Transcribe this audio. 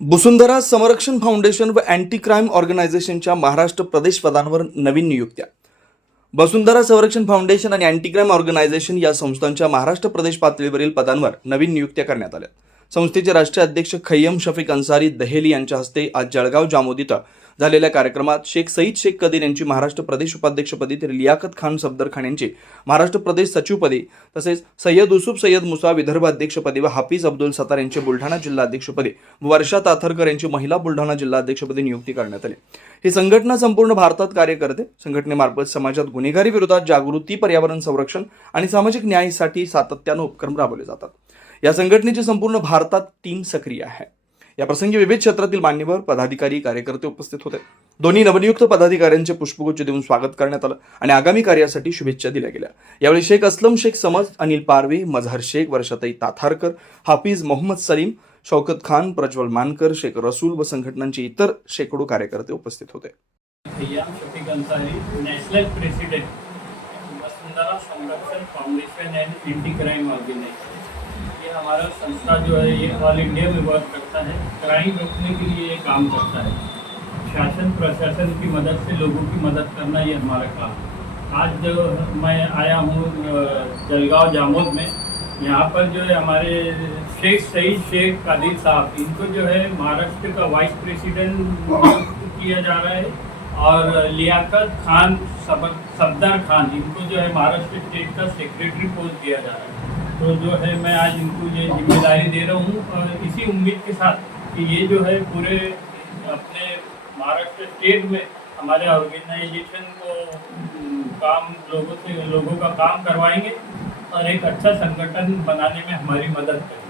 वसुंधरा Sanrakshan foundation व anti crime ऑर्गनायझेशनच्या महाराष्ट्र प्रदेश पदांवर नवीन नियुक्त्या. वसुंधरा संरक्षण फाउंडेशन आणि अँटी क्राईम ऑर्गनायझेशन या संस्थांच्या महाराष्ट्र प्रदेश पातळीवरील पदांवर नवीन नियुक्त्या करण्यात आल्या. संस्थेचे राष्ट्रीय अध्यक्ष खय्यम शफीक अन्सारी दहेली यांच्या हस्ते आज जळगाव जामोद इथं झालेल्या कार्यक्रमात शेख सईद शेख कदीर यांची महाराष्ट्र प्रदेश उपाध्यक्षपदी तर लियाकत खान सफदर खान यांची महाराष्ट्र प्रदेश सचिवपदी तसेच सय्यद उसुफ सय्यद मुसा विदर्भ अध्यक्षपदी व हाफिज अब्दुल सतार यांची बुलढाणा जिल्हा अध्यक्षपदी वर्षा ताथरकर यांची महिला बुलढाणा जिल्हा अध्यक्षपदी नियुक्ती करण्यात आली. ही संघटना संपूर्ण भारतात कार्य करते संघटनेमार्फत समाजात गुन्हेगारी विरोधात जागृती पर्यावरण संरक्षण आणि सामाजिक न्यायासाठी सातत्यानं उपक्रम राबवले जातात. या संघटनेची संपूर्ण भारतात टीम सक्रिय आहे. या प्रसंगी विविध क्षेत्रातील मान्यवर पदाधिकारी कार्यकर्ते उपस्थित होते. दोन्ही नवनियुक्त पदाधिकाऱ्यांचे पुष्पगुच्छ देऊन स्वागत करण्यात आलं आणि आगामी कार्यासाठी शुभेच्छा दिल्या गेल्या. यावेळी शेख असलम शेख समज अनिल पारवे मझहर शेख वर्षाताई ताथारकर हाफिज मोहम्मद सलीम शौकत खान प्रज्वल मानकर शेख रसूल व संघटनांचे इतर शेकडो कार्यकर्ते उपस्थित होते. प्रेसिडेंट संरक्षण फाउंडेशन अँड हमारा संस्था जो है, ये ऑल इंडिया में वर्क करता है। क्राइम रोकने के लिए ये काम करता है। शासन, प्रशासन की मदद से लोगों की मदद करना ये हमारा काम है। आज जो मैं आया हूँ जलगांव जामोद में, यहाँ पर जो है हमारे शेख सईद शेख कादिर साहब, इनको जो है महाराष्ट्र का वाइस प्रेसिडेंट किया जा रहा है और लियाकत खान सबर सफदर खान, इनको जो है महाराष्ट्र स्टेट का सेक्रेटरी पोस्ट दिया जा रहा है। तो जो है मैं आज इनको ये ज़िम्मेदारी दे रहा हूँ, और इसी उम्मीद के साथ कि ये जो है पूरे अपने महाराष्ट्र स्टेट में हमारे ऑर्गेनाइजेशन को काम लोगों से, लोगों का काम करवाएँगे और एक अच्छा संगठन बनाने में हमारी मदद करेंगे।